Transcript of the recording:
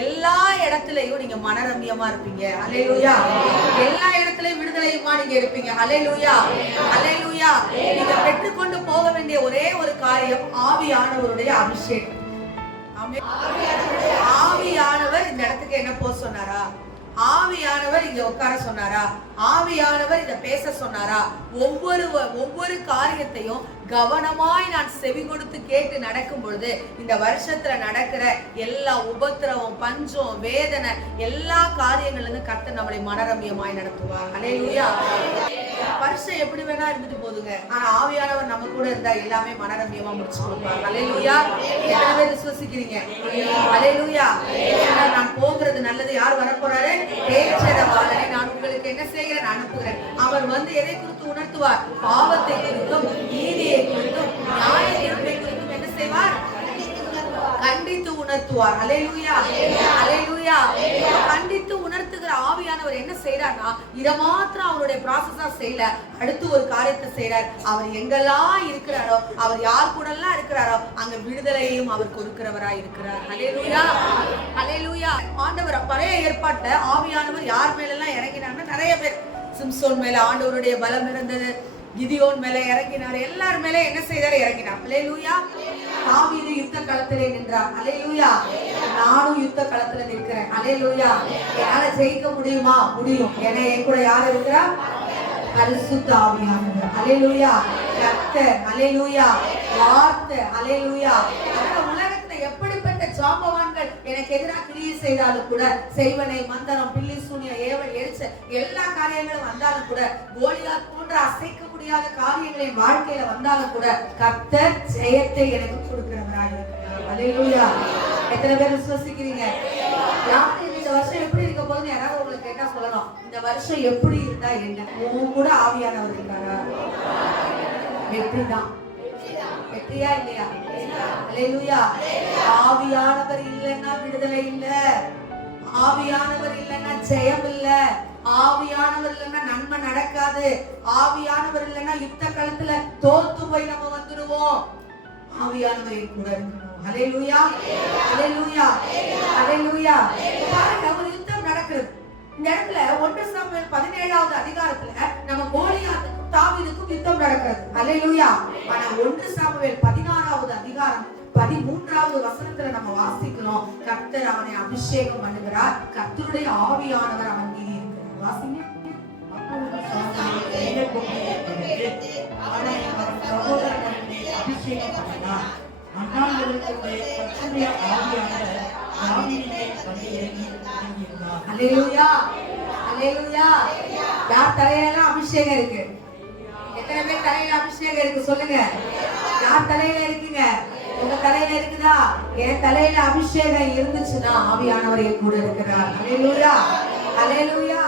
எல்லா இடத்துலயும் நீங்க மனரம்யமா இருப்பீங்க. ஹல்லேலூயா. எல்லா இடத்துலயும் விடுதலையுமா நீங்க இருப்பீங்க. ஹல்லேலூயா. ஹல்லேலூயா. நீங்க பெற்றுக்கொண்டு போக வேண்டிய ஒரே ஒரு காரியம் ஆவியானவருடைய அபிஷேகம். ஆவியானவர் இந்த இடத்துக்கு என்ன போக சொன்னாரா? ஆவியானவர் இங்க உட்கார சொன்னாரா? ஆவியானவர் இத பேச சொன்னாரா? ஒவ்வொரு காரியத்தையும் கவனமாய் நான் செவி கொடுத்து கேட்டு நடக்கும் பொழுது இந்த வருஷத்துல நடக்கிற எல்லா உபத்திரவம், பஞ்சம், வேதனை, எல்லா காரியங்களிலிருந்து கர்த்தர் நம்மளை மனரம்யமாய் நடத்துவார். ஹல்லேலூயா. வருஷம் எப்படி வேணா இருந்துட்டு போதுங்க, ஆனா ஆவியானவர் நம்ம கூட இருந்தா எல்லாமே மனரம்யமா முடிச்சு கொடுப்பார். ஹல்லேலூயா. எத்தனை பேர் விசுவாசிக்கிறீங்க? ஹல்லேலூயா. நான் போகிறது நல்லது. யார் வர போறாரு? தேற்றரவாளனை நான் உங்களுக்கு என்ன செய்கிறேன்? அனுப்புகிறேன். அவர் வந்து எதை குறித்து உணர்த்துவார்? பாவத்தை குறித்தும் நீதியை குறித்தும் நியாய தீர்ப்பை குறித்தும் என்ன செய்வார்? கண்டித்து உணர்த்துவார். ஹல்லேலூயா. ஹல்லேலூயா. கண்டித்து உணர்த்துகிற ஆவியானவர் என்ன செய்யறார்னா, இத மாத்திரம் அவருடைய ப்ராசஸா செய்யல, அடுத்து ஒரு காரியத்தை செய்யறார். அவர் எங்கெல்லாம் இருக்கிறாரோ, அவர் யார் கூட எல்லாம் இருக்கிறாரோ அங்க விடுதலையையும் அவர் கொடுக்கிறவராய் இருக்கிறார். ஹல்லேலூயா. ஹல்லேலூயா. ஆண்டவர் பழைய ஏற்பாட்டுல ஆவியானவர் யார் மேல எல்லாம் இறங்கினார்னா, நிறைய பேர் சிம்சோன் மேல ஆண்டவருடைய பலம் இருந்தது, கிதியோன் மேல இறங்கினார், எல்லார் மேல என்ன செய்தார்? இறங்கினார். ஹல்லேலூயா. தாவீது யுத்த களத்திலே நின்றார். ஹல்லேலூயா. நானும் யுத்த களத்துல நிற்கிறேன். ஹல்லேலூயா. என்னால ஜெயிக்க முடியுமா? முடியும். ஏன்னா என் கூட யார் இருக்கிறா? பரிசுத்த ஆவியானவர். ஹல்லேலூயா. கர்த்தர். ஹல்லேலூயா. வார்த்தை. ஹல்லேலூயா. உலகத்துல எப்படிப்பட்ட ஜாம்பவான்கள் எனக்கு எதிராக கிரியை செய்தாலும் கூட, செய்வனை, மந்தனம், பில்லி சூனியம், ஏவல், எரிச்ச எல்லா காரியங்களும் வந்தாலும் கூட, கோலியாத் போன்ற அசைக்க முடியாத காரியங்களை வாழ்க்கையில வந்தாலும் கூட கர்த்தர் ஜெயத்தை எனக்கு கொடுக்கிறவராய் இருக்கிறார். ஹல்லேலூயா. எத்தனை பேர் விசுவாசிக்கிறீங்க? யாரு இந்த வருஷம் எப்படி இருக்க போகுதுன்னு யாராவது உங்களுக்கு கேட்டா சொல்லணும். இந்த வருஷம் எப்படி இருந்தா என்ன? உன் கூட ஆவியானவர் இருக்காரா? வெற்றிதான். வெற்றியா இல்லையா? ஹல்லேலூயா. ஆவியானவர் இல்லைன்னா விடுதலை இல்ல, ஆவியானவர் இல்லைன்னா ஜெயம் இல்ல, ஆவியானவர் இல்லைன்னா நன்மை நடக்காது, ஆவியானவர் இல்லைன்னா யுத்த களத்துல தோத்து போய் நம்ம வந்துடுவோம். ஆவியானவரை கூட இருக்கணும். ஹல்லேலூயா. ஹல்லேலூயா. ஹல்லேலூயா. பாருங்க, ஒரு யுத்தம் நடக்குது. இந்த இடத்துல 1 சாமுவேல் 17வது அதிகாரத்துல நம்ம கோலியாத்துக்கும் தாவீதுக்கும் யுத்தம் நடக்கிறது. ஹல்லேலூயா. ஆனா 1 சாமுவேல் 16வது அதிகாரம் 13வது வசனத்துல நம்ம வாசிக்கிறோம், கர்த்தர் அவனை அபிஷேகம் பண்ணுகிறார், கர்த்தருடைய ஆவியானவர் அவன் மீது இருக்கிறார். வாசிங்க. அபிஷேகம் பண்ணினார். ஹல்லேலூயா. ஹல்லேலூயா. யார் தலையில அபிஷேகம் இருக்கு? எத்தனை பேர் தலையில அபிஷேகம் இருக்கு சொல்லுங்க. யார் தலையில இருக்குங்க? உங்க தலையில இருக்குதா? என் தலையில அபிஷேகம் இருந்துச்சுன்னா ஆவியானவர் என் கூட இருக்கிறார். ஹல்லேலூயா. ஹல்லேலூயா.